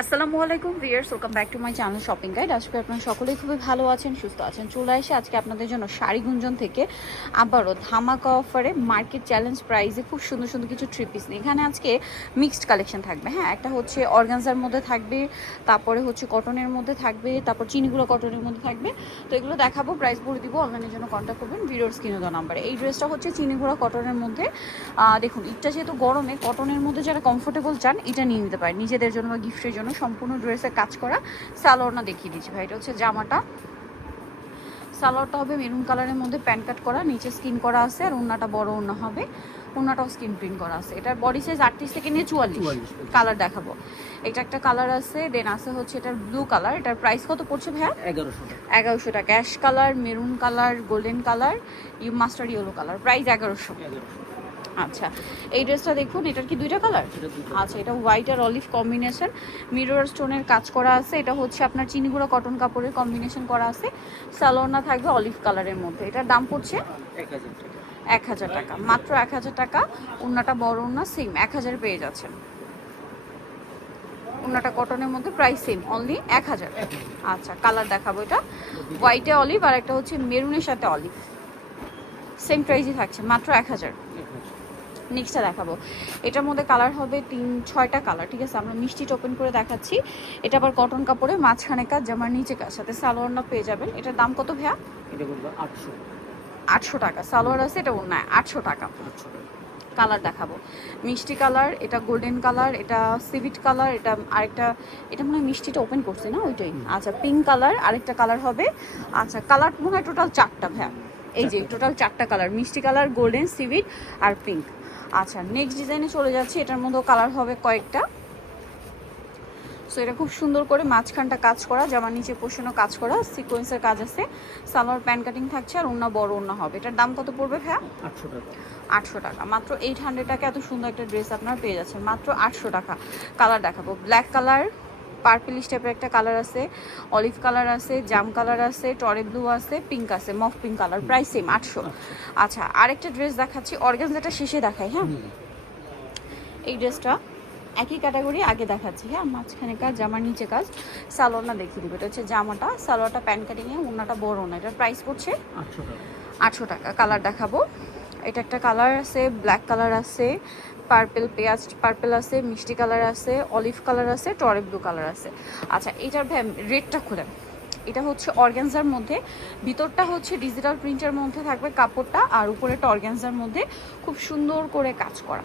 আসসালামু আলাইকুম viewers welcome back to my channel shopping guide আজকে আপনারা সকলেই খুবই ভালো আছেন, সুস্থ আছেন। চলে এসে আজকে আপনাদের জন্য শাড়ি গুঞ্জন থেকে আবারও ধামাকা অফারে মার্কেট চ্যালেঞ্জ প্রাইজে খুব সুন্দর সুন্দর কিছু থ্রি পিস নিয়ে। এখানে আজকে মিক্সড কালেকশন থাকবে হ্যাঁ? একটা হচ্ছে অর্গানজার মধ্যে থাকবে, তারপরে হচ্ছে কটনের মধ্যে থাকবে, তারপর চিনিগুলো কটনের মধ্যে থাকবে। তো এগুলো দেখাবো প্রাইস বলে দিব অনলাইনের জন্য কন্ট্যাক্ট করবেন ভিডিওর স্ক্রিনে দেওয়া নাম্বারে এই ড্রেসটা হচ্ছে চিনিগুলো কটনের মধ্যে। দেখুন ইটটা যেহেতু গরমে কটনের মধ্যে যারা কমফোর্টেবল চান, এটা নিয়ে নিতে পারেন। নিজেদের জন্য বা গিফটের জন্য সম্পূর্ণ ড্রেসে কাজ করা সালোয়ারটা দেখিয়ে দিচ্ছি ভাই এটা হচ্ছে জামাটা। সালোয়ারটা হবে মেরুন কালারের মধ্যে প্যান্ট কাট করা নিচে স্কিন করা আছে আর ওড়নাটা বড় ওড়না হবে। ওড়নাটাও স্কিন প্রিন্ট করা আছে। এটার বডি সাইজ আটত্রিশ থেকে নিয়ে চুয়াল্লিশ। কালার দেখাবো। এটা একটা কালার আছে দেন আছে হচ্ছে এটার ব্লু কালার। এটার প্রাইস কত পড়ছে ভাইয়া? এগারোশো টাকা। এগারোশো টাকা। Ash colour maroon colour golden colour you mustard yellow colour price এগারোশো। আচ্ছা এই ড্রেসটা দেখুন এটার কি দুইটা কালার আচ্ছা এটা হোয়াইট আর অলিভ কম্বিনেশন মিরর স্টোনের কাজ করা আছে এটা হচ্ছে আপনার চিনিগুলো কটন কাপড়ের কম্বিনেশন করা আছে। সালোনা থাকবে অলিভ কালারের মধ্যে। এটার দাম পড়ছে এক হাজার টাকা। এক হাজার টাকা। মাত্র এক হাজার টাকা। উন্নাটা বড় উন্না সেম এক হাজার পেয়ে যাচ্ছেন। উন্নাটা কটনের মধ্যে প্রাইস সেম অনলি এক হাজার। আচ্ছা কালার দেখাবো এটা। হোয়াইটে অলিভ আর একটা হচ্ছে মেরুনের সাথে অলিভ সেম প্রাইসই থাকছে মাত্র এক হাজার। নেক্সটটা দেখাবো। এটার মধ্যে কালার হবে তিন ছয়টা কালার ঠিক আছে? আমরা মিষ্টিটা ওপেন করে দেখাচ্ছি। এটা আবার কটন কাপড়ে মাঝখানে কাজ জামার নিচে কাজ সাথে সালোয়ারটা পেয়ে যাবেন। এটার দাম কত ভাইয়া? এটা বলব আটশো। আটশো টাকা। সালোয়ার আছে এটা অন্য আটশো টাকা। কালার দেখাবো। মিষ্টি কালার এটা গোল্ডেন কালার এটা সিভিট কালার এটা আরেকটা এটা মনে হয় মিষ্টিটা ওপেন করছে না ওইটাই? আচ্ছা পিঙ্ক কালার আরেকটা কালার হবে। আচ্ছা কালার মনে হয় টোটাল চারটা ভ্যা এই যে টোটাল চারটা কালার মিষ্টি কালার গোল্ডেন সিভিট আর পিঙ্ক আচ্ছা নেক্সট ডিজাইনে চলে যাচ্ছে এটার মধ্যেও কালার হবে কয়েকটা। সো এটা খুব সুন্দর করে মাঝখানটা কাজ করা জামার নিচে পোষণও কাজ করা সিকোয়েন্সের কাজ আছে। সালোয়ার প্যান্ট কাটিং থাকছে আর অন্য বড় অন্য হবে। এটার দাম কত পড়বে ভ্যা আটশো টাকা। আটশো টাকা। মাত্র এইট হান্ড্রেড টাকা এত সুন্দর একটা ড্রেস আপনার পেয়ে যাচ্ছেন। মাত্র আটশো টাকা। কালার দেখাবো। ব্ল্যাক কালার পার্পলিশ টাইপের একটা কালার আছে অলিভ কালার আছে জাম কালার আছে টরে ব্লু আছে পিঙ্ক আছে মফ পিঙ্ক কালার প্রাইস সেম আটশো। আচ্ছা। আরেকটা ড্রেস দেখাচ্ছি অর্গানজাটা শেষে দেখাই হ্যাঁ? এই ড্রেসটা একই ক্যাটাগরি আগে দেখাচ্ছি হ্যাঁ? মাঝখানে কাজ জামার নিচে কাজ সালোয়ারটা দেখিয়ে দিবে এটা হচ্ছে জামাটা সালোয়ারটা প্যান্ট কাটিংয়ে ওনাটা বড় না এটার প্রাইস পড়ছে আটশো টাকা। কালার দেখাবো। এটা একটা কালার আছে ব্ল্যাক কালার আছে পার্পেল পেঁয়াজ পার্পেল আছে মিষ্টি কালার আছে অলিভ কালার আছে টরে ব্লু কালার আছে। আচ্ছা এটার ভ্যাম রেডটা খুলেন। এটা হচ্ছে অর্গ্যানজার মধ্যে ভিতরটা হচ্ছে ডিজিটাল প্রিন্টের মধ্যে থাকবে কাপড়টা আর উপরেটা অর্গ্যানজার মধ্যে খুব সুন্দর করে কাজ করা।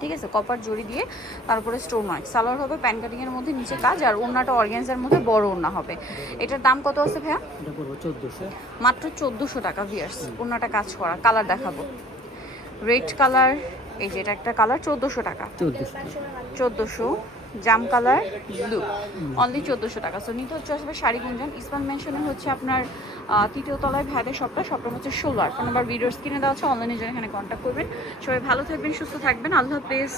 ঠিক আছে কপার জড়ি দিয়ে তারপরে স্টোন ওয়ার্ক। সালোয়ার হবে প্যান কাটিংয়ের মধ্যে নিচে কাজ আর ওড়নাটা অর্গ্যানজার মধ্যে বড় ওড়না হবে। এটার দাম কত আছে ভাইয়া? চোদ্দোশো। মাত্র চোদ্দোশো টাকা ভিয়ার্স ওনাটা কাজ করা কালার দেখাবো। রেড কালার এই যে এটা একটা কালার চোদ্দোশো টাকা। চোদ্দোশো। জাম কালার ব্লু অনলি চোদ্দোশো টাকা। সো নিতে হচ্ছে আসবে শাড়ি গুঞ্জন। ইসমান মেনশনে হচ্ছে আপনার তৃতীয় তলায় ভ্যাদের সবটা। সবটা হচ্ছে ষোলো। আর ফোন নাম্বার ভিডিওস কিনে দেওয়া হচ্ছে অনলাইনে যেন এখানে কন্ট্যাক্ট করবেন। সবাই ভালো থাকবেন সুস্থ থাকবেন। আল্লাহ হাফেজ।